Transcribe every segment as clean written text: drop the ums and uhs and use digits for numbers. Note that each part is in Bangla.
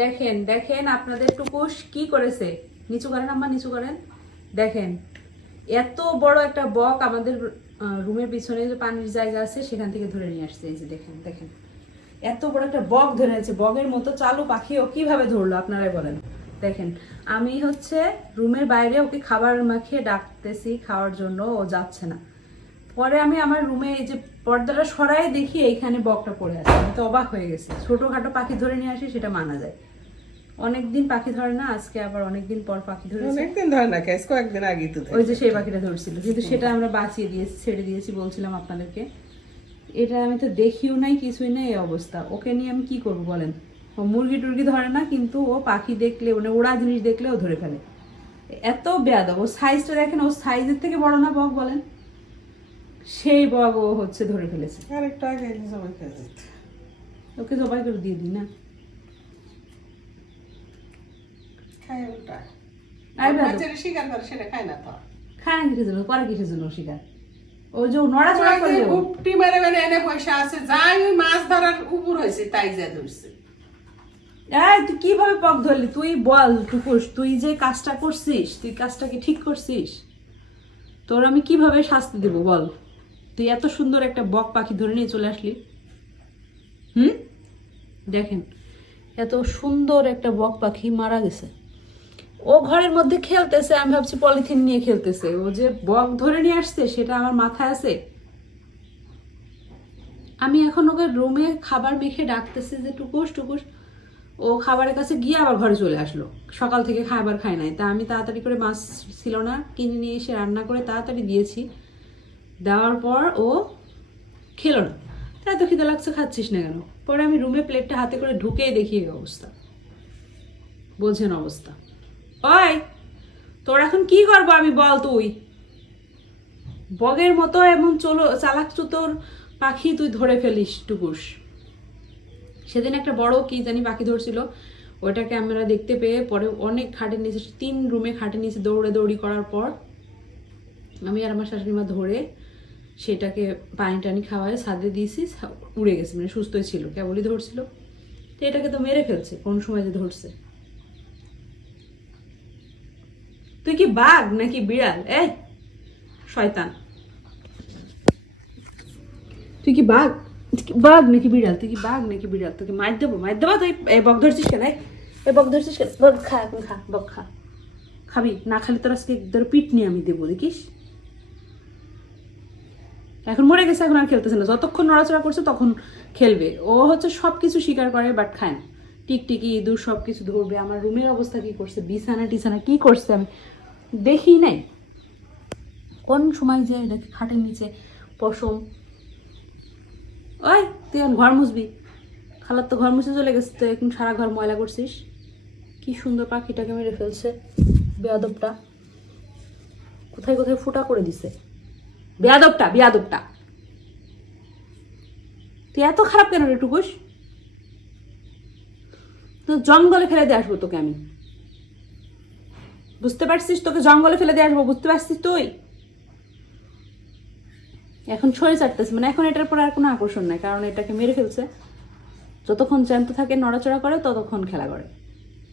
দেখেন দেখেন আপনাদের টুকুস কি করেছে। নিচু করেন আম্মা, নিচু করেন। দেখেন এত বড় একটা বক আমাদের রুমের পিছনে যে পানির জায়গা আছে সেখান থেকে ধরে নিয়ে আসছে। এই যে দেখেন দেখেন এত বড় একটা বক ধরে আছে। বগের মতো চালু পাখি ও কিভাবে ধরলো আপনারাই বলেন। দেখেন আমি হচ্ছে রুমের বাইরে ওকে খাবার মাখিয়ে ডাকতেছি খাওয়ার জন্য, ও যাচ্ছে না। পরে আমি আমার রুমে এই যে পর্দাটা সরাই দেখি এইখানে বকটা পড়ে আছে। আমি তো অবাক হয়ে গেছি। ছোটখাটো পাখি ধরে নিয়ে আসি সেটা মানা যায়, অনেকদিন পাখি ধরে না, আজকে আবার অনেকদিন পর পাখি ধরেছে। অনেকদিন ধরে না, কেস কয়েকদিন আগে তো ওই যে সেই পাখিটা ধরছিল, কিন্তু সেটা আমরা বাঁচিয়ে দিয়েছি, ছেড়ে দিয়েছি বলছিলাম আপনাদেরকে। এটা আমি তো দেখিও নাই, কিছুই নাই, এই অবস্থা। ওকে নিয়ে আমি কি করব বলেন। ও মুরগি টুরগি ধরে না, কিন্তু ও পাখি দেখলে মানে ওড়া জিনিস দেখলে ও ধরে ফেলে। এত বেয়াদব। ও সাইজটা দেখেন, ও সাইজের থেকে বড় না বক বলেন, সেই বক ও হচ্ছে ধরে ফেলেছে। আরেকটা আগে সবাই খেয়ে যেত। ওকে জবাই করে দিয়ে দিই না। খায় ওটা। আরে বাবা, বাচ্চারা শিকার করে সেটা খায় না তো। খায় না কিসের জন্য, করে কিসের জন্য শিকার? ওই যে নড়াচড়া ওই যে করলে গুপটি মেরে মেরে এনে পয়সা আছে, যাই ওই মাছ ধরার উপর হয়েছে তাই যা ধরছে। এই তুই কিভাবে বক ধরলি? তুই বল টুকুস, তুই যে কাজটা করছিস, তুই কাজটা কি ঠিক করছিস? তোর আমি কিভাবে শাস্তি দেব বল? তুই এত সুন্দর একটা বক পাখি ধরে নিয়ে চলে আসলি। দেখেন এত সুন্দর একটা বক পাখি মারা গেছে। ও ঘরের মধ্যে খেলতেছে, আমি ভাবছি পলিথিন নিয়ে খেলতেছে। ও যে বক ধরে নিয়ে আসছে সেটা আমার মাথায় আছে। আমি এখন ওকে রুমে খাবার মেখে ডাকতেছি যে টুকুস টুকুস, ও খাবারের কাছে গিয়ে আবার ঘরে চলে আসলো। সকাল থেকে খাবার খায় নাই। তা আমি তাড়াতাড়ি করে, মাছ ছিল না, কিনে নিয়ে এসে রান্না করে তাড়াতাড়ি দিয়েছি। দেওয়ার পর ও খেলো না। তা এত খিদে লাগছে, খাচ্ছিস না কেন? পরে আমি রুমে প্লেটটা হাতে করে ঢুকেই দেখি এই অবস্থা। বোঝেন অবস্থা। ওই তোর এখন কি করবো আমি বল? তুই বগের মতো এমন চালাক চতুর পাখি তুই ধরে ফেলিস টুকুস। সেদিন একটা বড় কি জানি পাখি ধরছিল, ওইটাকে আমরা দেখতে পেয়ে পরে অনেক খাটের নিচে, 3 রুমে খাটের নিচে দৌড়ি করার পর আমি আর আমার শাশুড়ি মা ধরে সেটাকে পানি টানি খাওয়ায় ছাদে দিয়েছি। উড়ে গেছে, মানে সুস্থই ছিল, কেবলই ধরছিল। তো এটাকে তো মেরে ফেলছে কোন সময় যে ধরছে। তুই কি বাঘ নাকি বিড়াল? এই শয়তান, তুই কি বাঘ? বাঘ নাকি বিড়াল? তুই কি বাঘ নাকি বিড়াল? তোকে মার দেবো, মার দেবো। তুই এই বক ধরছিস কেন? এই বক ধরছিস কেন? বক খা, এখন খা, বক খা। খাবি না? খালি তোর আজকে তোর পিঠ নিয়ে আমি দেবো, দেখিস। এখন মরে গেছে, এখন আর খেলতেছে না। যতক্ষণ নড়াচড়া করছে তখন খেলবে। ও হচ্ছে সব কিছু স্বীকার করে বাট খায় না। টিকটিকি ইঁদুর সব কিছু ধরবে। আমার রুমের অবস্থা কি করছে, বিছানা টিছানা কি করছে আমি দেখি নাই। কোন সময় যে দেখি খাটের নিচে পশম। ওই তুই এখন ঘর মুছবি। খালার তো ঘর মুছে চলে গেছে, তো এখন সারা ঘর ময়লা করছিস। কি সুন্দর পাখিটাকে মেরে ফেলছে বেয়াদবটা। কোথায় কোথায় ফুটা করে দিছে বেয়াদবটা, বেয়াদবটা। তুই এত খারাপ কেন রে টুকুস? তো জঙ্গলে ফেলে দিয়ে আসবো তোকে আমি, বুঝতে পারছিস? তোকে জঙ্গলে ফেলে দিয়ে আসবো, বুঝতে পারছিস তুই? এখন ছড়ে চাটতেছে, মানে এখন এটার পর আর কোনো আকর্ষণ নাই, কারণ এটাকে মেরে ফেলছে। যতক্ষণ জ্যান্ত থাকে নড়াচড়া করে ততক্ষণ খেলা করে।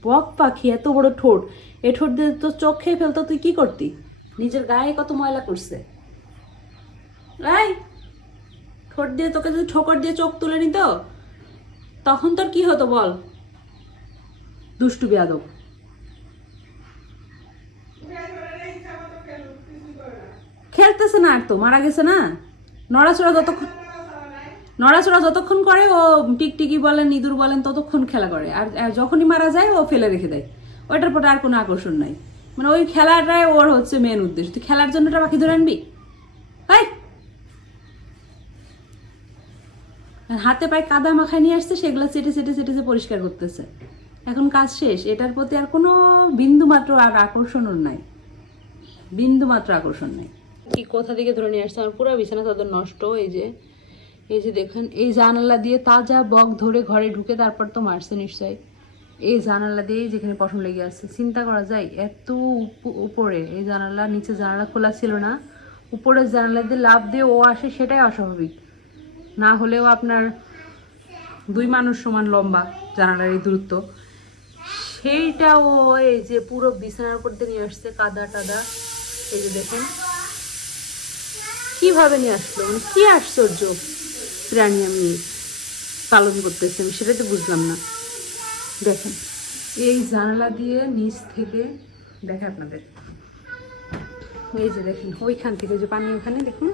বক পাখি এত বড় ঠোঁট, এ ঠোঁট দিয়ে তো চোখ খেয়ে ফেলতো, তুই কি করতি? নিজের গায়ে কত ময়লা করছে। এই ঠোঁট দিয়ে তোকে যদি ঠোকর দিয়ে চোখ তুলে নিত তখন তোর কি হতো বল? দুষ্টু বেয়াদব। খেলতেছে না আর, তো মারা গেছে না। নড়াচড়া যতক্ষণ করে ও টিকটিকি বলেন ইঁদুর বলেন ততক্ষণ খেলা করে। আর যখনই মারা যায় ও ফেলে রেখে দেয়। ওইটার পর আর কোনো আকর্ষণ নাই, মানে ওই খেলাটাই ওর হচ্ছে মেন উদ্দেশ্য। তুই খেলার জন্য ওটা পাখি ধরে আনবি? তাই হাতে পায়ে কাদা মাখায় নিয়ে আসছে, সেগুলো চেটে চেটে চেটে চেটে পরিষ্কার করতেছে। এখন কাজ শেষ, এটার প্রতি আর কোনো বিন্দু মাত্র আর আকর্ষণ নাই, বিন্দু মাত্র আকর্ষণ নাই। কি কোথা থেকে ধরে নিয়ে আসছে? আমার পুরো বিছানা চাদর নষ্ট। এই যে দেখেন, এই জানালা দিয়ে তাজা বক ধরে ঘরে ঢুকে তারপর তো মারছে নিশ্চয়ই। এই জানালা দিয়ে যেখানে পশম লেগে আছে, চিন্তা করা যায় এত উপরে। এই জানালা, নিচে জানালা খোলা ছিল না, উপরের জানালা দিয়ে লাফ দিয়ে ও আসে, সেটাই অস্বাভাবিক। না হলেও আপনার 2 মানুষ সমান লম্বা জানালার এই দূরত্ব। সেইটাও এই যে পুরো বিছানার উপর দিয়ে নিয়ে আসছে, কাদা টাদা। এই যে দেখুন কিভাবে নিয়ে আসলো, মানে কি আশ্চর্য প্রাণী আমি পালন করতেছি, আমি সেটাই তো বুঝলাম না। দেখেন এই জানালা দিয়ে নিচ থেকে দেখে আপনাদের, এই যে দেখেন ওইখান থেকে যে পানি, ওখানে দেখুন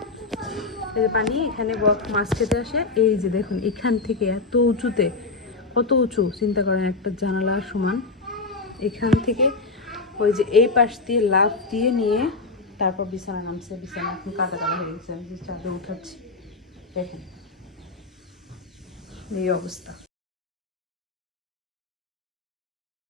এই যে পানি, এখানে বক মাছ খেতে আসে। এই যে দেখুন এখান থেকে এত উঁচুতে, কত উঁচু চিন্তা করেন, একটা জানালার সমান। এখান থেকে ওই যে এই পাশ দিয়ে লাফ দিয়ে নিয়ে তারপর বিছানা নামছে। বিছানা এখন কাদা কাদা হয়ে গেছে, আমি যে চাদর উঠাচ্ছি, দেখেন এই অবস্থা।